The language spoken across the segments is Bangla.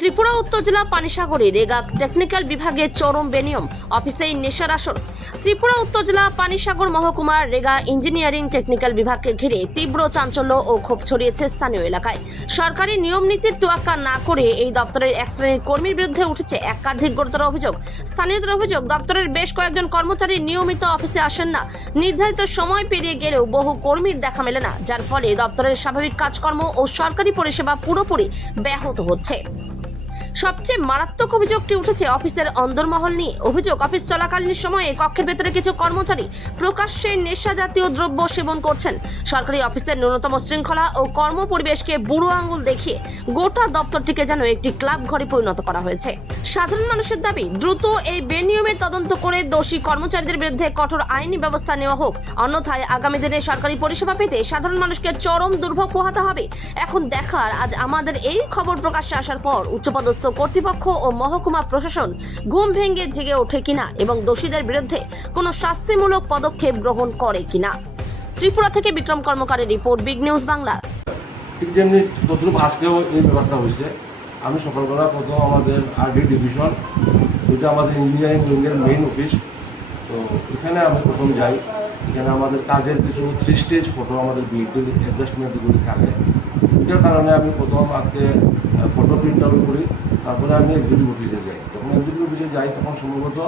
ত্রিপুরা উত্তর জেলা পানিসাগরে রেগা টেকনিক্যাল বিভাগে চরম বেনিয়ম, অফিসেই নেশার আসর। ত্রিপুরা উত্তর জেলা পানিসাগর মহকুমার রেগা ইঞ্জিনিয়ারিং টেকনিক্যাল বিভাগকে ঘিরে তীব্র চাঞ্চল্য ও ক্ষোভ ছড়িয়েছে স্থানীয় এলাকায়। সরকারি নিয়ম নীতির তোয়াক্কা না করে এই দপ্তরের এক শ্রেণীর কর্মীর বিরুদ্ধে উঠেছে একাধিক গুরুতর অভিযোগ। স্থানীয়দের অভিযোগ, দপ্তরের বেশ কয়েকজন কর্মচারী নিয়মিত অফিসে আসেন না, নির্ধারিত সময় পেরিয়ে গেলেও বহু কর্মীর দেখা মেলে না, যার ফলে দপ্তরের স্বাভাবিক কাজকর্ম ও সরকারি পরিষেবা পুরোপুরি ব্যাহত হচ্ছে। সবচেয়ে মারাত্মক অভিযোগটি উঠেছে অফিসের অন্দরমহল নিয়ে। অভিযোগ, অফিস চলাকালীন সময়ে কক্ষের ভেতরে কিছু কর্মচারী প্রকাশ্যে নেশা জাতীয় দ্রব্য সেবন করছেন। সরকারি অফিসের ন্যূনতম শৃঙ্খলা ও কর্ম পরিবেশকে বুড়ো আঙুল দেখিয়ে গোটা দপ্তরটিকে যেন একটি ক্লাব ঘরে পরিণত করা হয়েছে। সাধারণ মানুষের দাবি, দ্রুত এই বেনিয়মে তদন্ত করে দোষী কর্মচারীদের বিরুদ্ধে কঠোর আইনি ব্যবস্থা নেওয়া হোক, অন্যথায় আগামী দিনে সরকারি পরিষেবা পেতে সাধারণ মানুষকে চরম দুর্ভোগ পোহাতে হবে। এখন দেখার, আজ আমাদের এই খবর প্রকাশ্যে আসার পর উচ্চপদস্থ কর্তৃপক্ষ ও মহকুমা প্রশাসন ঘুম ভেঙে জেগে ওঠে কিনা এবং দোষীদের বিরুদ্ধে কোনো শাস্তিমূলক পদক্ষেপ গ্রহণ করে কিনা। ত্রিপুরা থেকে বিক্রম কর্মকারের রিপোর্ট, বিগ নিউজ বাংলা। ঠিক যেমনি তদ্রুপ আজকেও এই ব্যাপারটা হয়েছে। আমি সকালবেলা প্রথম আমাদের আরডি ডিভিশন, যেটা আমাদের ইঞ্জিনিয়ারিং উইংয়ের মেইন অফিস, তো এখানে আমি প্রথম যাই। এখানে আমাদের কাজের কিছু 3 স্টেজ ফটো আমাদের ভিডিও অ্যাডজাস্টমেন্টগুলি থাকে। এটার কারণে আমি প্রথম আজকে ফটো প্রিন্ট আউট করি, তারপরে আমি এক্সিকিউটিভ অফিসে যাই। যখন এক্সিকিউটিভ অফিসে যাই তখন সম্ভবত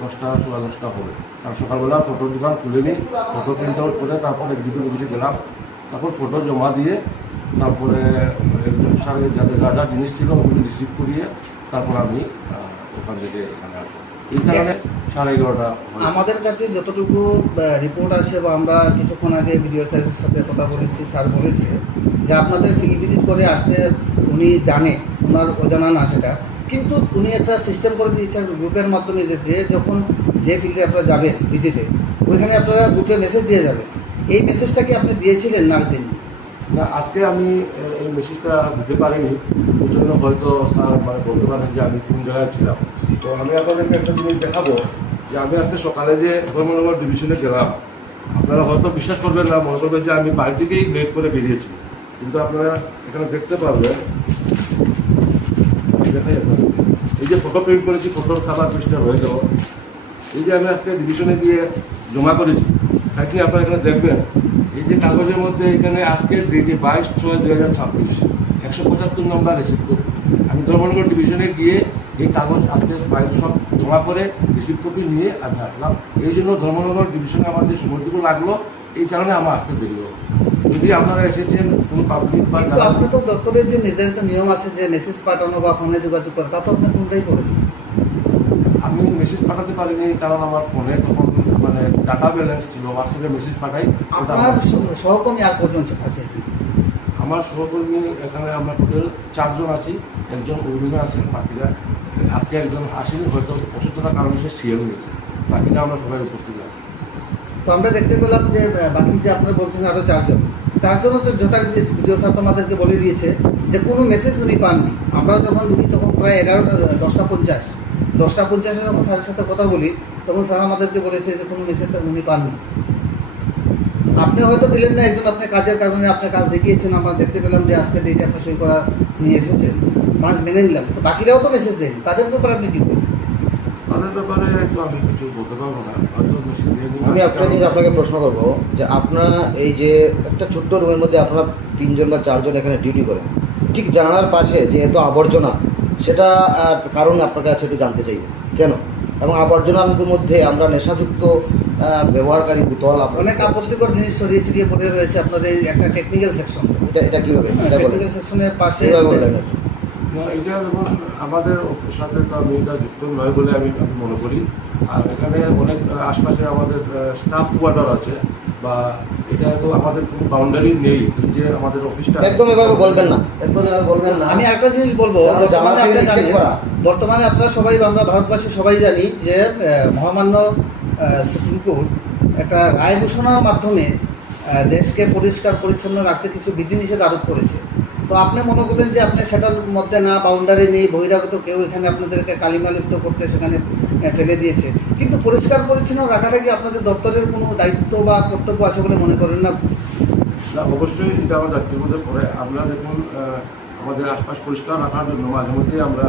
10টা 10:15 হবে, কারণ সকালবেলা ফটোর দোকান খুলে নিই, ফটো প্রিন্ট আউট করে তারপর এক্সিকিউটিভ অফিসে গেলাম। তারপর ফটো জমা দিয়ে তারপরে এক্সিকিউটিভ স্যারের যাদের যা যা জিনিস ছিল ওগুলি রিসিভ করিয়ে তারপর আমি ওখান থেকে এখানে আসবো। এই কারণে 11:30 আমাদের কাছে যতটুকু রিপোর্ট আছে বা আমরা কিছুক্ষণ আগে ভিডিও স্যারের সাথে কথা বলেছি, স্যার বলেছে যে আপনাদের ফিল্ড ভিজিট করে আসতে উনি জানে, ওনার অজানা না সেটা, কিন্তু উনি একটা সিস্টেম করে দিয়েছেন গ্রুপের মাধ্যমে যে যখন যে ফিল্ডে আপনারা যাবেন ভিজিটে, ওইখানে আপনারা গ্রুপে মেসেজ দিয়ে যাবেন। এই মেসেজটা কি আপনি দিয়েছিলেন না দিন? না, আজকে আমি এই মেসেজটা দিতে পারিনি, ওই জন্য হয়তো স্যার বলতে পারেন যে আমি কোন জায়গায় ছিলাম। তো আমি আপনাদেরকে একটা জিনিস দেখাবো যে আমি আজকে সকালে যে ধর্মনগর ডিভিশনে গেলাম, আপনারা হয়তো বিশ্বাস করবেন না, মনে করবেন যে আমি বাড়ি থেকেই লেট করে বেরিয়েছি, কিন্তু আপনারা এখানে দেখতে পারবেন, এই যে ফটো প্রিন্ট করেছি, ফটোর খাবার পৃষ্ঠা হয়ে গেল। এই যে আমি আজকে ডিভিশনে গিয়ে জমা করেছি, তাই আপনারা এখানে দেখবেন এই যে কাগজের মধ্যে এখানে আজকের ডেটে 22/6/2026 175 নম্বর রিসিভ কপি। আমি ধর্মনগর ডিভিশনে গিয়ে এই কাগজ আজকের ফাইল সব জমা করে রিসিভ কপি নিয়ে আমি আসলাম। এই জন্য ধর্মনগর ডিভিশনে আমার যে সময়টুকু লাগলো, এই কারণে আমার আসতে দেরি হলো। যদি আপনারা এসেছেন কোনো পাবলিক বা আপনি তো দপ্তরের যে নির্ধারিত নিয়ম আছে যে মেসেজ পাঠানো বা ফোনে যোগাযোগ করা, তা তো আপনি কোনটাই করেন? আমি মেসেজ পাঠাতে পারিনি, কারণ আমার ফোনে তখন মানে ডাটা ব্যালেন্স ছিল। হোয়াটসঅ্যাপে মেসেজ পাঠাই। আপনার সহকর্মী আর কজন আছে? আমার সহকর্মী এখানে আমরা টোটাল 4 জন আছি, একজন অভিনয় আছেন, বাকিরা আজকে একজন আসেনি, হয়তো অসুস্থতার কারণে সে সিএল হয়েছে, বাকিরা আমরা সবাই উপস্থিত আছি। তো আমরা দেখতে পেলাম যে বাকি যে আপনারা বলছেন আরও 4 জন তো যথারীতি ভিডিও স্যার তো আমাদেরকে বলে দিয়েছে যে কোনো মেসেজ উনি পাননি। আমরা যখন উনি তখন প্রায় 10:50 যখন স্যারের সাথে কথা বলি, তখন স্যার আমাদেরকে বলেছে যে কোনো মেসেজ উনি পাননি। আপনি হয়তো দিলেন না, একজন আপনি কাজের কারণে আপনি কাজ দেখিয়েছেন, আমরা দেখতে পেলাম যে আজকে ডেটে আপনি সই করা নিয়ে এসেছেন, মেনে নিলাম। তো বাকিরাও তো মেসেজ দেয়নি, তাদের ব্যাপারে আপনি কী বলবেন? তাদের ব্যাপারে তো আমি কিছু বলতে পারবো না, হয়তো আমি আপনাকে প্রশ্ন করবো যে আপনারা এই যে একটা ছোট্ট রুমের মধ্যে আপনারা 3 জন বা 4 জন এখানে ডিউটি করেন, ঠিক জানালার পাশে যে এত আবর্জনা, সেটা কারণ আপনার কাছে একটু জানতে চাইবে কেন? এবং আবর্জনার মধ্যে আমরা নেশাযুক্ত ব্যবহারকারী বোতল, অনেক আপত্তিকর জিনিস ছড়িয়ে ছিটিয়ে পড়ে রয়েছে আপনাদের একটা টেকনিক্যাল সেকশন। এটা কীভাবে? টেকনিক্যাল সেকশনের পাশে এটা যেমন আমাদের সাথে তো আমি এটা যুক্ত নয় বলে আমি মনে করি। আর এখানে অনেক আশপাশে আমাদের স্টাফ কোয়ার্টার আছে, বা এটা তো আমাদের কোনো বাউন্ডারি নেই যে আমাদের অফিসটা। একদম এভাবে বলবেন না, একদম এভাবে বলবেন না। আমি একটা জিনিস বলবো, বর্তমানে আপনারা সবাই, আমরা ভারতবাসী সবাই জানি যে মহামান্য সুপ্রিম কোর্ট একটা রায় ঘোষণার মাধ্যমে দেশকে পরিষ্কার পরিচ্ছন্ন রাখতে কিছু বিধিনিষেধ আরোপ করেছে। তো আপনি মনে করলেন যে আপনি সেটার মধ্যে না, বাউন্ডারি নেই, বহিরাগত কেউ এখানে আপনাদেরকে কালিমালিপ্ত করতে সেখানে ফেলে দিয়েছে, কিন্তু পরিষ্কার পরিচ্ছন্ন রাখাটা কি আপনাদের দপ্তরের কোনো দায়িত্ব বা কর্তব্য আছে বলে মনে করেন না? অবশ্যই এটা আমার দায়িত্বের মধ্যে পড়ে। আমরা দেখুন আমাদের আশপাশ পরিষ্কার রাখার জন্য মাঝে মধ্যে আমরা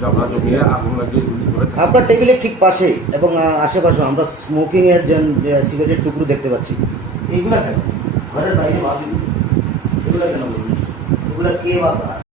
জাবড়া জমিয়ে আগুন লাগিয়ে এগুলি করে থাকি। আপনার টেবিলের ঠিক পাশে এবং আশেপাশে আমরা স্মোকিংয়ের যে সিগারেটের টুকরো দেখতে পাচ্ছি, এইগুলা কেন ঘরের বাইরে ভাবি, এগুলা কেন বলুন, এগুলা কে বা কার?